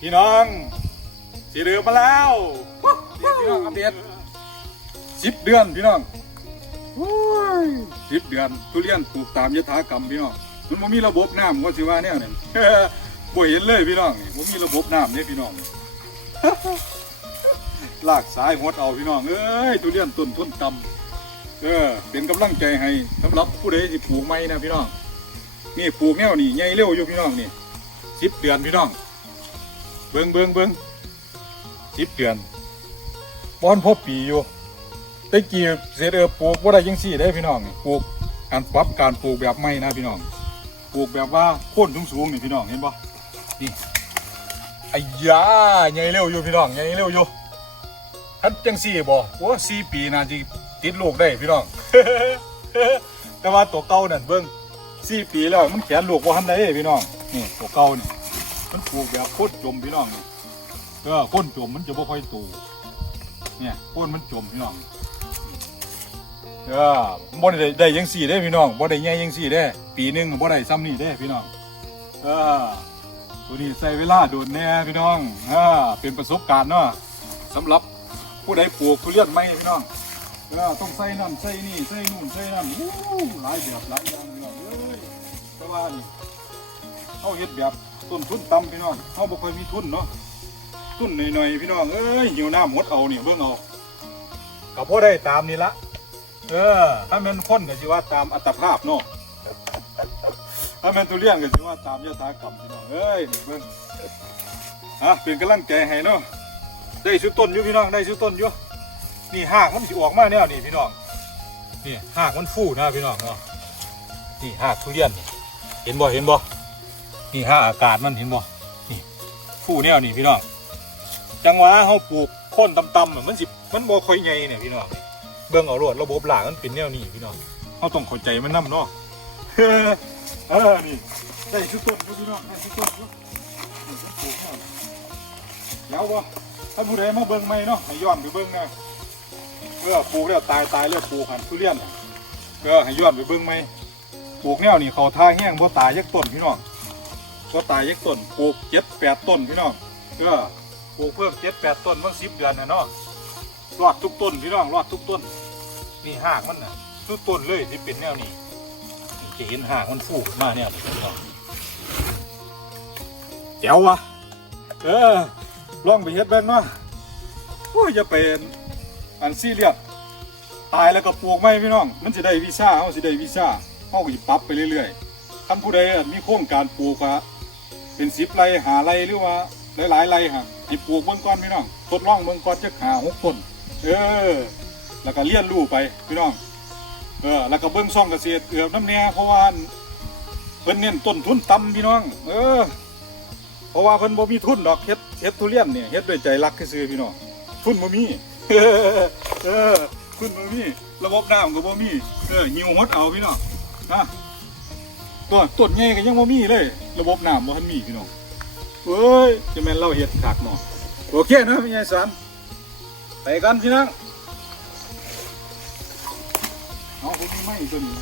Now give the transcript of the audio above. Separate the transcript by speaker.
Speaker 1: พี่น้องสีเดือมาแล้วนี่พี่น้องอัปเดตสิบเดือนพี่น้องสิบเดือนทุเรียนปลูกตามยถากรรมพี่น้องมันไม่มีระบบน้ำก็สิว่าเนี่ยเนี่ยบ่เห็นเลยพี่น้องนี่ผมมีระบบน้ำเนี่ยพี่น้องลากสายหดเอาพี่น้องเอ้ยทุเรียนต้นทุนต่ำเออเป็นกำลังใจให้สำหรับผู้ใดที่ปลูกใหม่นะพี่น้องนี่ปลูกแนวนี่ใหญ่เร็วอยู่พี่น้องนี่สิบเดือนพี่น้อง เบิ่งเบิ่งเบิ่งสิบเดือนบอนพบปีอยู่แตะกี้เสร็จเออปลูกว่าได้ยังสี่ได้พี่น้องนี่ปลูกการปรับการปลูกแบบใหม่นะพี่น้องปลูกแบบว่าโค่นสูงๆนี่พี่น้องเห็นปะนี่ไอ้ยาใหญ่เร็วอยู่พี่น้องใหญ่เร็วอยู่คันจังสี่บ่โอ้สี่ปีน่าจะติดลูกได้พี่น้องแต่ว่าตัวเก่านั่นเบิ่งสี่ปีแล้วมันแขนลูกว่าทันได้พี่น้องนี่ตัวเก่านี่ มันปลูกแบบโคตรจมพี่น้องนี่เออโค่นจมมันจะบ่ค่อยโตเนี่ยโค่นมันจมพี่น้องเออบ่ได้ได้ยังสี่ได้พี่น้องบ่ได้ใหญ่ยังสี่ได้ ปีหนึ่งบ่ได้ซ้ำนี่ได้พี่น้องเออตัวนี้ใส่เวลาโดนแน่พี่น้องเออเป็นประสบการณ์เนาะสำหรับผู้ใดปลูกทุเรียนใหม่พี่น้องเออต้องใส่นั่นใส่นี่ใส่นู่นใส่นั่นอู้หลายแบบหลายอย่างพี่น้องเอ้ยแต่ว่านี่ เฮาเฮ็ดแบบต้นทุนต่ำพี่น้องเฮาบ่ค่อยมีทุนเนาะทุนหน่อยๆพี่น้องเอ้ยหิวหน้ำหมดเอาเนี่ยเบิ่งเอาก็พอได้ตามนี่ละเออถ้าแมันคนก็สิว่าตามอัตภาพเนาะถ้าแมันตัวเลี้ยงก็สิว่าตามยถากรรมพี่น้องเอ้ยนี่เบิ่งฮะเป็นกำลังใจให้เนาะได้ชุดต้นอยู่พี่น้องได้ชุดต้นอยู่นี่หากมันสิออกมาแนวนี่พี่น้องนี่หากมันฟูนะพี่น้องเนาะนี่หากทุเรียนเห็นบ่เห็นบ่ นี่หาอากาศมันเห็นบ่นี่ฟูแนวนี่พี่น้องจังหวะเฮาปลูกโค่นต่ำๆอะมันสิมันบ่ค่อยใหญ่เนี่ยพี่น้องเบิ่งเอาโลดระบบหลางมันเป็นแนวนี้พี่น้องเขาต้องเข้าใจมันนํเนาะเออนี่ได้ชุดต้นพี่น้องได้ชุดต้นแล้วแล้ววะถ้าผู้ใดมาเบิ่งใหม่เนาะให้ย้อนไปเบิ่งนะเออปลูกแล้วตายตายแล้วปลูกหันทุเรียนน่ะเออให้ย้อนไปเบิ่งใหม่ปลูกแนวนี่เขาท่าแห้งบ่ตายยักต้นพี่น้อง บ่ตายยักต้นปลูกเจ็ดแปดต้นพี่น้องเออปลูกเพิ่มเจ็ดแปดต้นบางสิบเดือนน่ะเนาะรอดทุกต้นพี่น้องรอดทุกต้นนี่หากมันนะทุกต้นเลยที่เป็นแนวนี้จะเห็นหากมันฟูขึ้นมาเนี่ยพี่น้องเจ๋ววะเออลองไปเฮ็ดเบ้างเนาะโอ้ยจะเป็นอันซีเรียสตายแล้วก็ปลูกไม่พี่น้อง มันจะได้วีซ่าเขาสิได้วีซ่าเขาก็จะปรับไปเรื่อยๆท่านผู้ใดมีโครงการปลูกอะ เป็นสิบไรหาไรหรือว่าหลายๆไรฮะให้ปลูกเบื้องก่อนพี่น้องทดลองเบื้องก่อนจะหาหกต้นเออ แล้วก็เลี้ยนรู้ไปพี่น้องเออแล้วก็เบิ้งซ่องเกษตรเอือบน้ำเนี้ยเพราะว่าเพิ่นเน้นต้นทุนต่ำพี่น้อง เออ เพราะว่าเพิ่นบ่มีทุนดอกเฮ็ดเฮ็ดทุเรียนเนี่ยเฮ็ดด้วยใจรักซื่อพี่น้องทุนบ่มีเออเออทุนบ่มีระบบน้ำก็บ่มีเออหิวหดเอาพี่น้องนะตัวต้นใหญ่ก็ยังบ่มีเลย ระบบน้ำบ่ทันมีพี่น้องเอ้ยจะแม่นเล่าเฮ็ดคักเนาะโอเคนะพี่ใหญ่สันไปกันพี่น้องเอาคุณไม่ตัวนี้